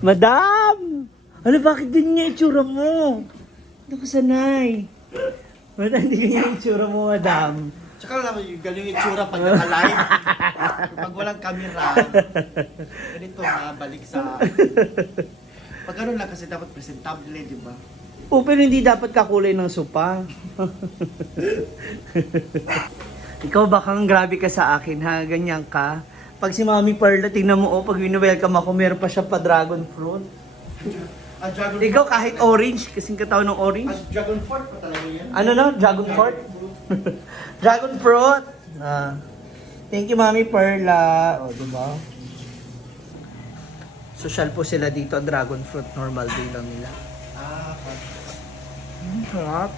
Madam! Ano, bakit ganyan yung itsura mo? Hindi ko sanay. Madam, hindi ganyan yung itsura mo, madam. Tsaka alam mo, yung galing yung itsura pag naka-live. Pag walang camera, ganito na, balik sa... Pag ano lang kasi dapat presentable, di ba? Oh, pero hindi dapat kakulay ng sopa. Ikaw bakang grabe ka sa akin ha, ganyan ka. Pag si Mami Perla, tingnan mo, oh, pag wini-welcome ako, meron pa siya pa dragon fruit. Dragon Ikaw fruit, kahit orange, kasing katawan ng orange. Dragon fruit pa talaga yan. Ano na? Dragon fruit? Dragon fruit! Ah. Thank you, Mami Perla. O, diba? Social po sila dito, dragon fruit, normal day lang nila. Ah, Sarap.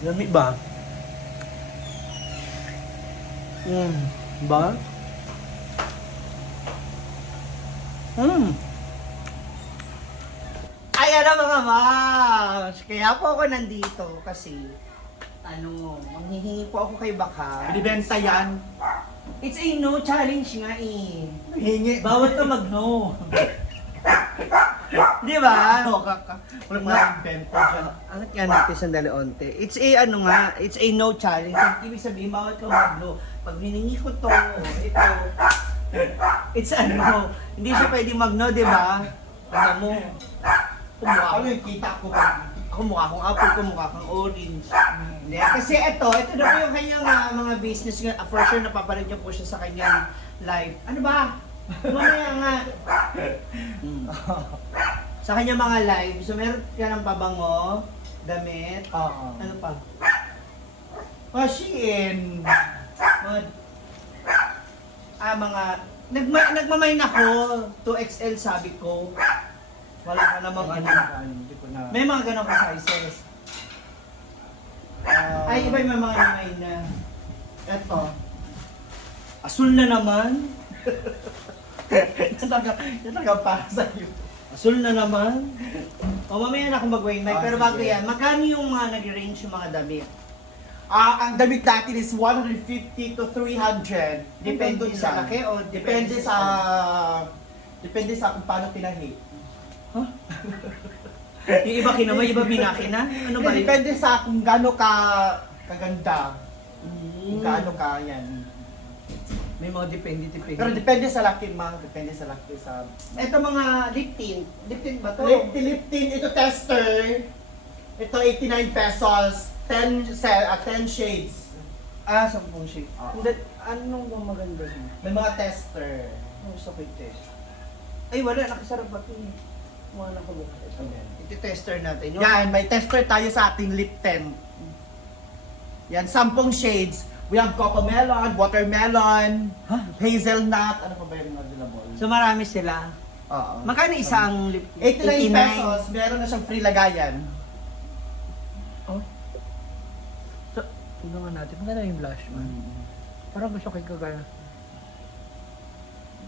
Lami ba? Ba? Ay, ano mga mas! Kaya po ako nandito kasi manghihingi po ako kay Baka. binibenta yan. It's a no challenge nga eh. Hingi. Bawal ka mag-no. Di ba? Ano ka? Walang mga invento dyan. Angat nga natin sandali onte. It's a it's a no challenge. Ibig sabihin, bawal ka mag-no. Pag hiningi ko to, ito, it's hindi siya pwede mag-no, di ba? Alam mo, kumukha Ano yung kita ko pa? ako mukha akong apple, kumukha kang orange. Hindi, kasi ito na po yung kanyang mga business nga. For sure, napapanood niyo po siya sa kanyang live. Ano ba? Mamaya nga. Sa kanyang mga live, so meron ka ng pabango, damit, Oo. ano pa? Shein. Nagmamain ako, 2XL sabi ko. Wala ka namang ano. Hindi ko na. May mga ganong sizes. Ay, iba yung mga namay na. Eto. Asul na naman. Yan talaga para sa'yo. Asul na naman. O, mamaya na akong mag-wainay. Pero bago yan, magkano yung mga nag-range yung mga damit? Ang damit natin is 150 to 300. Depende sa lang. laki o Depende sa kung paano tinahi. Yung iba kinamay, iba binakina? Ano ba yun? Depende sa kung gaano ka kaganda. Kung gaano ka yan. May mga depende. Pero depende sa laki, ma'am. Depende sa laki sa... Ito mga lip tint. Lip tint ba to? Lip tint, ito tester. Ito 89 pesos. 10 shades. 10 shade. Ah. Anong ba maganda dito? May mga tester. Ano sa quick test? Ay, wala. Nakasarap ba ito eh? Mga nakabuka. Iti-tester natin. Yan, may tester tayo sa ating lip tint. Yan, 10 shades. We have cocomelon, watermelon, hazelnut, ano pa ba yung available? So marami sila. Oo. Magkano isa ang lip? 89 pesos, meron na siyang free lagayan. Oh. So, tingnan nga natin. Magkano yung blush man? Parang gusto kay kagaya.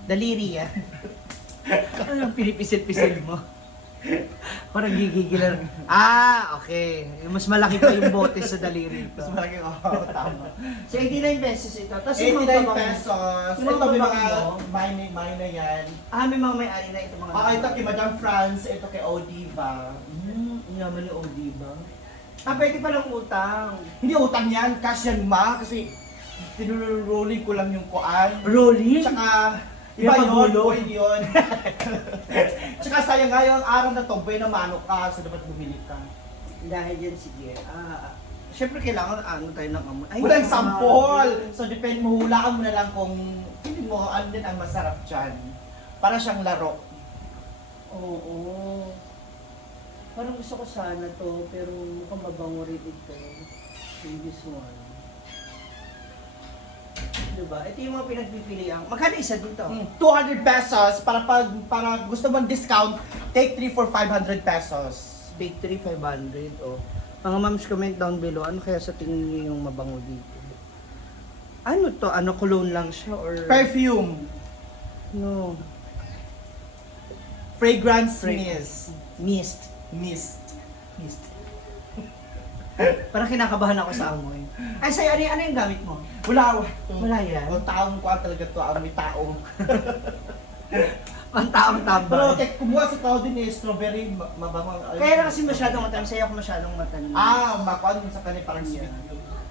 Daliri yan. Ano yung pinipisil-pisil mo? Parang gigigilan. Okay. Mas malaki pa yung bote sa daliri ko. Mas malaki, tama. So 89 pesos ito. Tapos yung 89 mga babang- pesos. Yung mga Ito may mga babang mine na yan. may mga may-ari na ito mga. Ito kay Madam France, ito kay Odiva. Ang yaman ni Odi ba? Pwede palang utang. Hindi utang yan, cash yan ma, kasi tinulong ko lang yung kuan. Rolling? Tsaka, Yung iba yun, pagulo. pwede yun. Tsaka sayang nga yung araw na to, buhay na manok ka, so dapat bumili ka. Dahil yan, sige. Siyempre kailangan tayo ng amoy. Ay, Walang sample! So depende mo, hulaan mo na lang kung hindi mo ano din ang masarap dyan. Para siyang laro. Oo. Parang gusto ko sana to, pero mukhang mabango rin ito. Yung this one. Diba? Ito yung mga pinagpipilian. Magkano isa dito? 200 pesos para gusto mong discount, take 3 for 500 pesos. Big 3, 500. Oh. Mga moms, comment down below. Ano kaya sa tingin niyo yung mabango dito? Ano to? Ano, cologne lang siya? Or... Perfume. No. Fragrance mist. Mist. Mist. Mist. Parang kinakabahan ako sa amoy. Ay, sa'yo, ano yung gamit mo? Wala. Wala yan? O taong ko talaga to, ang may taong. Ang taong Pero tambay. kumuha sa tao din strawberry, mabango. Kaya lang kasi masyadong matamis, sa'yo ako masyadong matamis. Makuan sa kanila parang sweet.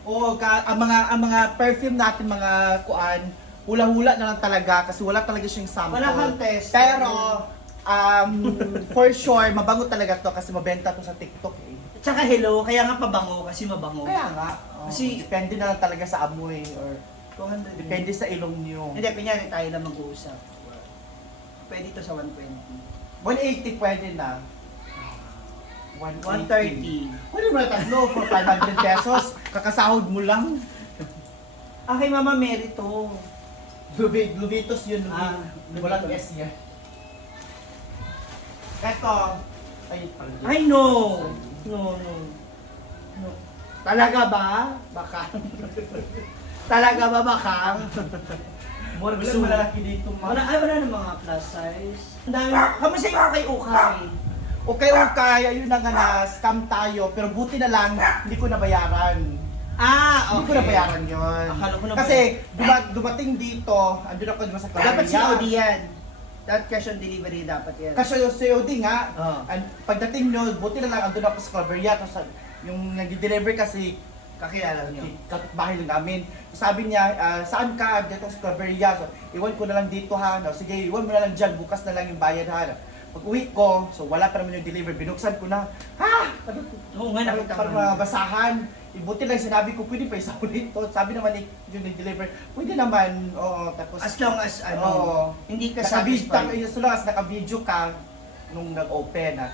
O ang mga perfume natin mga kuan, hula-hula na lang talaga kasi wala talaga siyang sample. Wala kang test. Pero for sure mabango talaga to kasi mabenta to sa TikTok eh. Tsaka hello, kaya nga pabango kasi mabango. Kaya nga, Kasi- depende na lang talaga sa amoy or 200. depende sa ilong niyo. Hindi, pinyari tayo na mag-uusap. Pwede to sa 120. 180 pwede na. 130. Pwede mo na tatlo for 500 pesos. Kakasahod mo lang. Ah, kay Mama Mary to. Luvitos yun. Walang Luvitos. S yan. Eto. Ay, no! No. Talaga ba? Baka. Talaga ba baka? Wala Gusto mo? malalaki dito, ma. Wala na mga plus size. Ang dami mo. Kamusta yung ukay-ukay? Okay, ayun na nga na, scam tayo. Pero buti na lang, hindi ko nabayaran. Ah, Hindi ko okay. nabayaran yun. Akala ko na Kasi dumating dito, andun ako diba sa Dapat Claveria. COD yan. Dapat cash on delivery dapat yan. Kasi yung COD nga, Oo. pagdating nyo, buti na lang andun ako sa Claveria. Tapos yung nag-deliver kasi, Kakilala niyo. kapitbahay lang namin. Sabi niya, saan ka? Dito sa Claveria. So, iwan ko na lang dito ha. No, sige, iwan mo na lang dyan. Bukas na lang yung bayad ha. Pag uwi ko, so wala pa naman yung deliver. Binuksan ko na. Ha! Oo nga, nakita ko. Para mabasahan. Buti lang sinabi ko, pwede pa isa ulit to. Sabi naman yung nag-deliver, pwede naman. Oo, tapos... As long as Oo. hindi ka Naka-video, satisfied. as long as naka-video ka nung nag-open ha.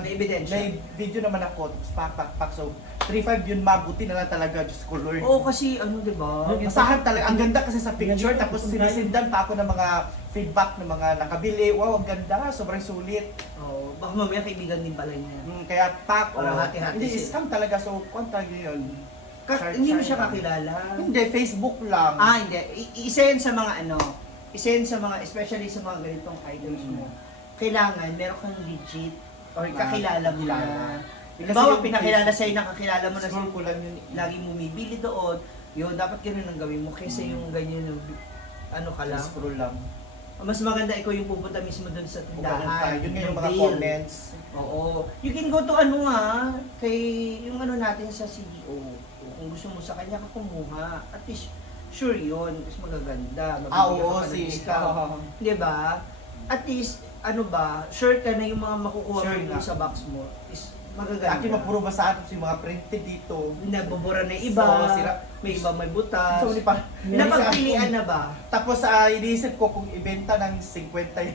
May ebidensya. May video naman ako, tapos pak. So, 3.5 yun ma, buti na lang talaga, Diyos ko Lord. Oo, kasi ano, di ba? Basahan talaga, ang ganda kasi sa picture, tapos sinisindan pa ako ng mga feedback ng mga nakabili. Wow, ang ganda, sobrang sulit. Oo, baka mamaya kaibigan din pala niya. Kaya pak, Parang hati-hati hindi, sila. scam talaga, so kung talaga yun. Hindi mo siya lang. kakilala. Hindi, Facebook lang. Hindi. Isa yan sa mga ano, isa yan sa mga, especially sa mga ganitong items mo. Kailangan, meron kang legit or kakilala mo Kilala. na. Kasi Halimbawa, yung pinakilala sa'yo, nakakilala mo na Scroll ko lang yun. laging bumibili doon. Yun, dapat ganun ang gawin mo kaysa yung ganyan yung ano ka lang. Scroll lang. Mas maganda ikaw yung pupunta mismo doon sa Kung ganun tindahan. tayo, yun nga yung mga deal. comments. Oo. You can go to ano nga, kay yung ano natin sa CEO. Kung gusto mo sa kanya ka kumuha. At least, sure yun. Kasi magaganda. Mabibigyan Oo, ka pa ng si... discount. Di ba? At least, ano ba, sure ka na yung mga makukuha Sure mo na. dun sa box mo is magaganda. Akin mapuro basahan tapos yung mga printed dito. Nabubura na yung iba. So, sira. May iba may butas. So, hindi pa. Napagpilian na ba? Tapos iniisip ko kung ibenta ng 50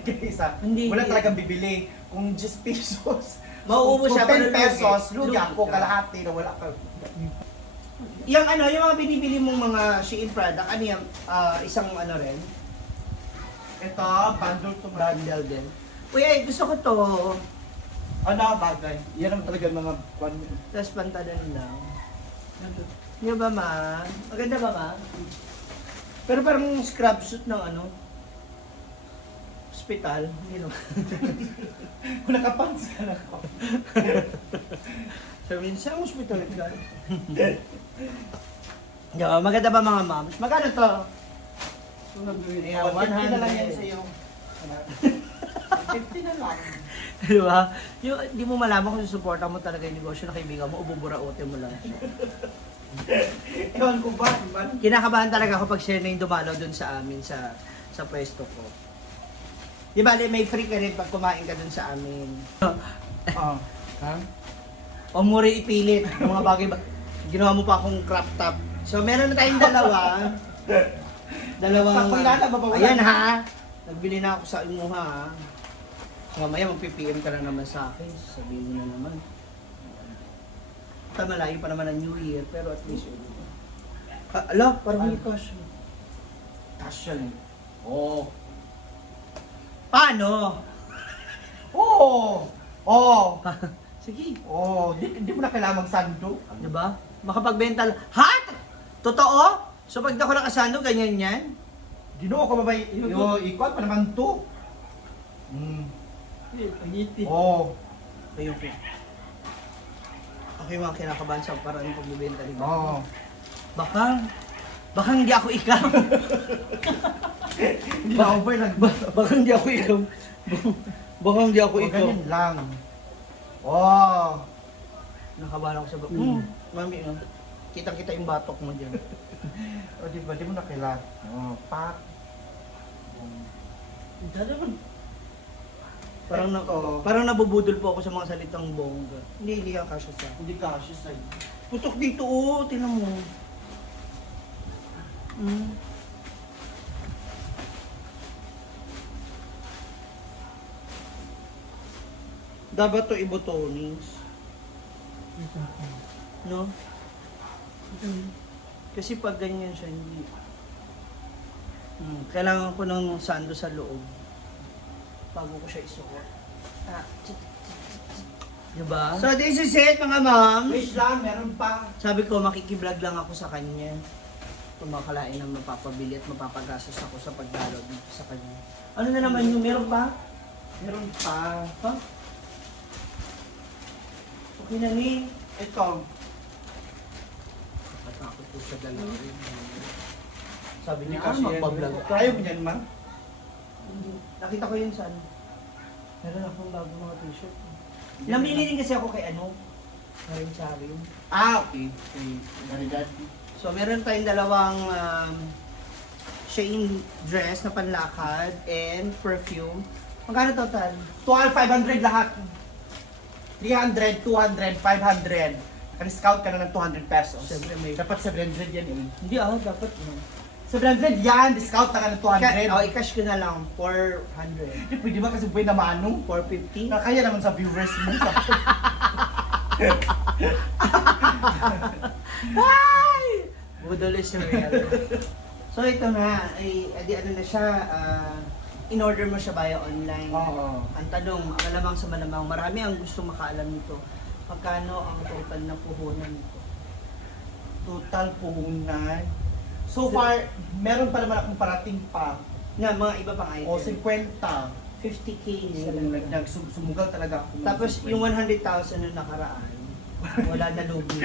yung isa. Hindi, Wala hindi. talagang bibili. Kung 10 pesos. Mauubos siya, Kung pero 10 pesos, lugi. lugi ako Lugi ka. kalahati na wala ka. Yung ano, yung mga binibili mong mga Shein product, ano yung isang ano rin? Ito, bundle to Bundle din. Uy, ay, gusto ko to. Ano, bagay. Yan ang talaga mga Tapos pantalan lang. Di ba, ma? Maganda ba, ma? Pero parang scrub suit ng ano? Hospital. Hindi no. Kung nakapants ka na ako. Sabihin, saan hospital ka? Di ba, maganda ba mga moms? Magkano to? Yeah, 100 na lang yan sa'yo. 50 na lang. Di ba? Yung, di mo malaman kung susuporta mo talaga yung negosyo na kaibigan mo, ububura-ote mo lang siya. Ewan ko ba, di ba? Kinakabahan talaga ako pag siya na yung dumalaw dun sa amin sa pwesto ko. Di ba, may free ka rin pag kumain ka dun sa amin. Oh. Ha? O muri ipilit, yung mga bagay ba? Ginawa mo pa akong crop top. So meron na tayong dalawa. Dalawang... Pakilala ba ba? Ayan ha. Nagbili na ako sa inyo ha. Mamaya mag-PPM ka na naman sa akin. Sabihin mo na naman. Malayo pa naman ang New Year, pero at least... Ala, parang may cash. Cash yan eh. Oo. Paano? Oo! Oo! Sige. Oo! Di mo na kailangan magsando. Di ba? Makapagbenta lang. Ha? Totoo? So pag ako nakasando, ganyan yan? Ginoo ko ba ba? Ikuan pa naman to. Oo. Ayun po. Ako yung mga kinakabahan sa parang pagbibenta rin. Oo. Baka hindi ako ikaw. Hindi na over lang. Baka hindi ako ikaw. Baka hindi ako O, ikaw. ganyan lang. Oh. Nakabahan ako sa baba. Mami, kitang-kita yung batok mo dyan. O, di ba? Di mo nakilat. Oh, pak. Parang, Ito. parang nabubudol po ako sa mga salitang bongga. Hindi ka kasya sa. Hindi ka siya sa'yo. Putok dito, oo. Tinan mo. Dapat to ibotonings. No? Kasi pag ganyan siya, hindi. Kailangan ko ng sando sa loob. Bago ko siya isuot. Diba? So this is it mga ma'am. Wish lang, meron pa. Sabi ko makikiblog lang ako sa kanya. Tumakalain na mapapabili at mapapagastos ako sa pagdalo dito sa kanya. Ano na naman yung meron pa? Meron pa. Ha? Okay na ni. Ito. Natakot ko siya dalawin. Sabi niya Kasi kasi magbablog ka. Ayaw mo yan, ma? Hindi. Nakita ko yun sa ano. Meron akong bago mga t-shirt. Namili rin kasi ako kay ano. Marin Charin. Ah, okay. Okay. Ganyan. So meron tayong dalawang Shein dress na panlakad and perfume. Magkano total? 500 lahat. 300, 200, 500. Naka-discount ka na ng 200 pesos. Siyempre may... Dapat 700 yan eh. Hindi dapat no. 700 yan, discount na ka ng 200. I-cash ko na lang, 400. Hindi, pwede ba kasi buhay na manong? 450? Nakaya naman sa viewers mo. Ay! Budol is real. So ito na, di ano na siya, in-order mo siya via online. Oo. Ang tanong, ang malamang sa malamang, marami ang gusto makaalam nito. Pagkano ang total na puhunan nito? Total puhunan. So far, meron pa naman akong parating pa. Na mga iba pang O item. 50. 50k sa Sumugal talaga ako. ng Tapos 50. yung 100,000 na nakaraan, wala na lugi.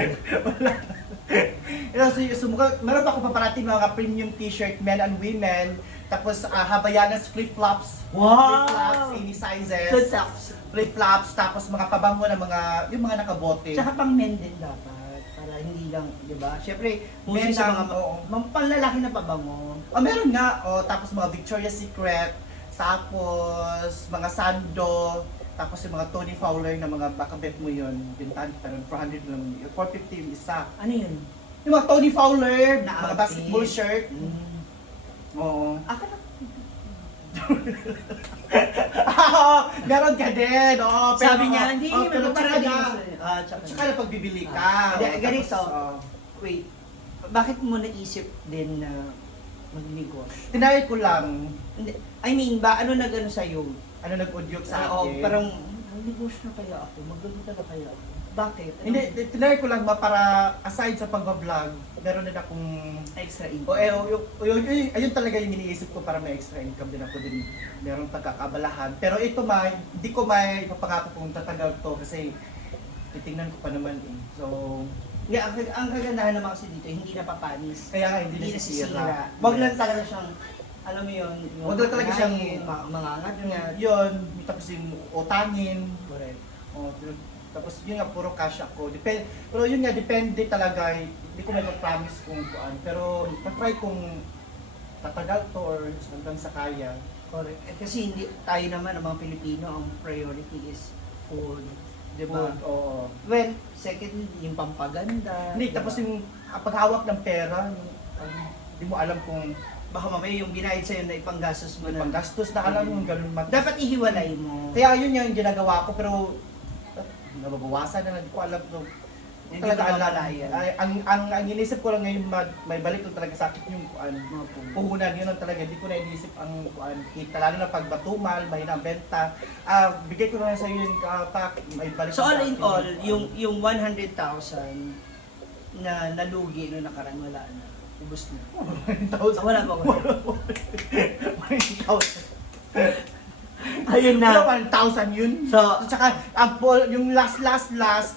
So, sumugal, meron pa ako paparating mga premium t-shirt, men and women. Tapos Havaianas flip-flops. Flip-flops, any sizes. So, tax. Flip-flops, tapos mga pabango na mga, yung mga nakabote. Tsaka pang men din dapat. Para hindi lang, di ba? Siyempre, mostly Men sa lang, mga oo. panlalaki na pabango. Meron nga. Tapos mga Victoria's Secret. Tapos mga Sando. Tapos yung mga Tony Fowler na mga baka bet mo yun. Bintahan pa rin. 400 lang. 450 yung isa. Ano yun? Yung mga Tony Fowler, Na mga outfit. basketball shirt. Oo. Akala Meron ka din. Oo, pero, Sabi niya, hindi, may pero paparating tsaka sa'yo. na, tsaka na pagbibili ka. Hindi, Oo, ganito. tapos, Wait, bakit mo naisip din na magnegosyo? tinry ko lang. Hindi, I mean, ba, ano nag-ano sa'yo? Ano nag-udyok sa Oo, akin. parang, magnegosyo na kaya ako, magluluto na kaya ako. Bakit? Ano? Hindi, tinry ko lang ba para aside sa pag-vlog, meron din akong Extra income. ayun talaga yung iniisip ko para may extra income din ako din. Merong pagkakabalahan. Pero ito hindi ko may ipapangako kung tatagal to kasi titingnan ko pa naman eh. So, Yeah, ang kagandahan naman kasi dito, hindi napapanis. kaya nga hindi Hindi nasisira. nasisira. Wag lang talaga siyang, alam mo yun, yung Wag lang talaga siyang mga angat-ngat. Yun, tapos yung utangin. Correct. Tapos yun nga, puro cash ako. Pero yun nga, depende talaga. Hindi ko may promise kung kuan. Pero patry kung tatagal to or hanggang sa kaya. Correct. Kasi hindi, tayo naman, ang mga Pilipino, ang priority is food. Food, oo. Well, second, yung pampaganda. Hindi, tapos yung paghawak ng pera, hindi mo alam kung baka mamaya yung binayad sa'yo na ipanggastos mo na. panggastos na alam yung ganun Dapat ihiwalay mo. Kaya yun yung ginagawa ko, pero nababawasan na, hindi ko alam. So, Hindi talaga ko alam. mamalayan. Ang inisip ko lang ngayon, may balik lang talaga sa akin yung kuan. Mga po. Puhunan, yun lang talaga. Hindi ko na inisip ang kuan. Kita, lalo na pag batumal, mahina ang benta. Bigay ko na lang sa iyo yung pak, may balik. So all sa in akin all, yung yung 100,000 na nalugi no nakaraan, wala na. Ubus na. 1,000. Wala pa ko. 1,000. Ayun Pero na. 1,000 yun. So, Tsaka, yung last,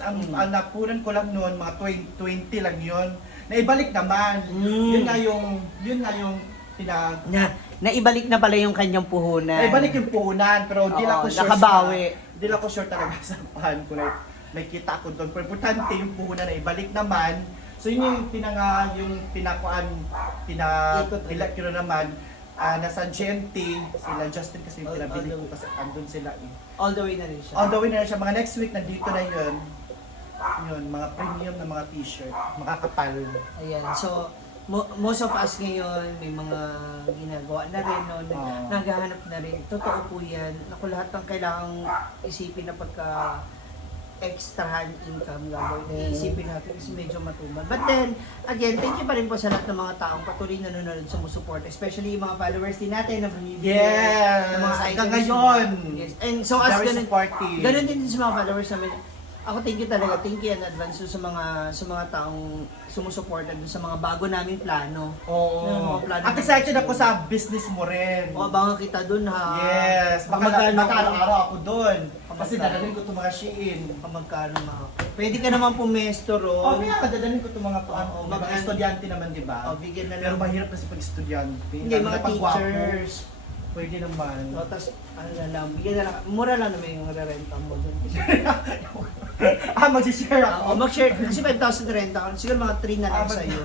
ang napunan ko lang noon, mga 20 lang yun. Naibalik naman. Mm. Yun nga yung na, naibalik na pala yung kanyang puhunan. Ay, balik yung puhunan, pero di lang Oo, ko sure nakabawi. Di lang ko sure talaga sa pan ko. Like, may kita ko doon. Pero importante yung puhunan na ibalik naman. So yun yung pinakuan, pinailat ko na naman. Nasa GMT, sila Justin kasi yung pinabili ko kasi andun sila eh. All the way na rin siya. On the way na siya, mga next week nandito na yun. Yun, mga premium na mga t-shirt, mga kapal. Ayan, so most of us ngayon may mga ginagawa na rin, no? Naghahanap na rin. Totoo po yan. Naku, lahat ng kailangang isipin na pagka extra income gagawin. Iisipin natin kasi medyo matumal. But then, again, thank you pa rin po sa lahat ng mga taong patuloy na nanonood, sumusupport. Especially yung mga followers din natin na bumibili Yes! ng mga Hanggang items. ngayon! Yes. And so as Very ganun, supportive. ganun din sa mga followers namin. Ako thank you talaga, thank you in advance sa mga taong sumusuporta dun sa mga bago naming plano. Oo. Mga plano At excited ako sa business mo rin. O abangan kita dun ha. Yes! Baka araw ako doon. Kasi Magkano? dadalhin ko itong mga Shein. Magkano nga ako. Pwede ka naman pumesto Oh, ron. kaya dadalhin ko itong mga kuan. Oo, Mga magkano? estudyante naman, di ba? O, bigyan na Pero lang. mahirap kasi pag estudyante. Hindi, Lalo mga na pag gwapo. teachers. Pwede naman. O, tas, ano na lang, bigyan na lang. Mura lang naman yung re-renta mo dun. Mag-share ako. O, mag-share. Kasi 5,000 renta ka. Siguro mga 3 na lang sa'yo.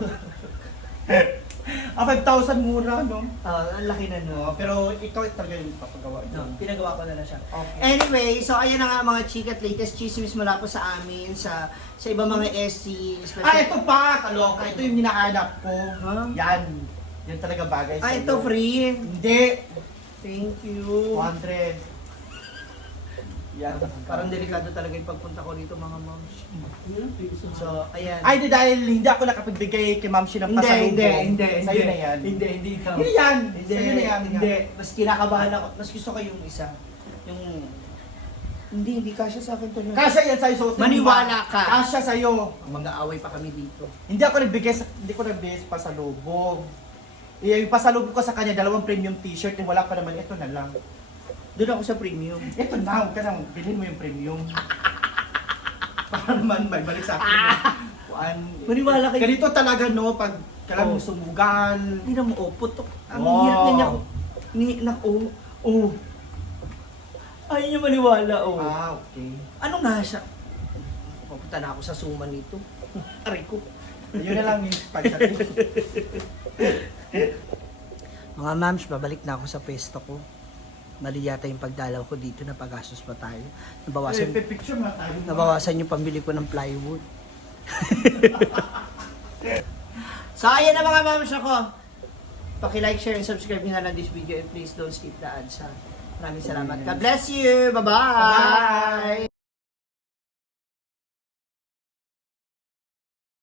5,000 mura, no? Ang laki na no. Pero ikaw talaga yung papagawa. No, pinagawa ko na lang siya. Okay. Anyway, so ayan na nga mga chika at latest chismis mula po sa amin, sa ibang mga SC. Ito pa! Kaloka. Ito yung hinahanap ko. Huh? Yan. Yan talaga bagay sa'yo. Ito free. Hindi. Thank you. 100. Yan. Parang delikado talaga yung pagpunta ko rito mga moms. So, ayan. Ay, di dahil hindi ako nakapagbigay kay Ma'am Shi ng pasalubong. Sa'yo na yan. Hindi ikaw. Hindi yan. Hindi, Sa'yo na yan. hindi. Mas kinakabahan ako. Mas gusto ko yung isa. Yung... Hindi kasya sa akin to. Kasya yan sa'yo. So, Maniwala ka. Kasya sa'yo. Mag-aaway pa kami dito. Hindi ko nagbigay sa pasalubong. Yung pasalubong ko sa kanya, 2 premium t-shirt, yung wala pa naman, ito na lang. Doon ako sa premium. Ito na, huwag ka nang bilhin mo yung premium. Para naman may balik sa akin. Maniwala kayo. Ganito talaga no, pag kailangan mo sumugal. Hindi na mo, putok. Ang Wow. hirap na niya ako. Ayaw niya maniwala, Okay. Ano nga siya? Pupunta na ako sa suma nito. Aray ko. Yun na lang yung pagdating. Mga mams, babalik na ako sa pwesto ko. Mali yata yung pagdalaw ko dito, napagastos pa tayo. Picture mo na tayo. Nabawasan yung pambili ko ng plywood. So, ayan na mga mams ako. Paki-like, share, and subscribe nyo na lang this video and please don't skip the ads ha. Maraming salamat. God bless you! Bye-bye! Bye!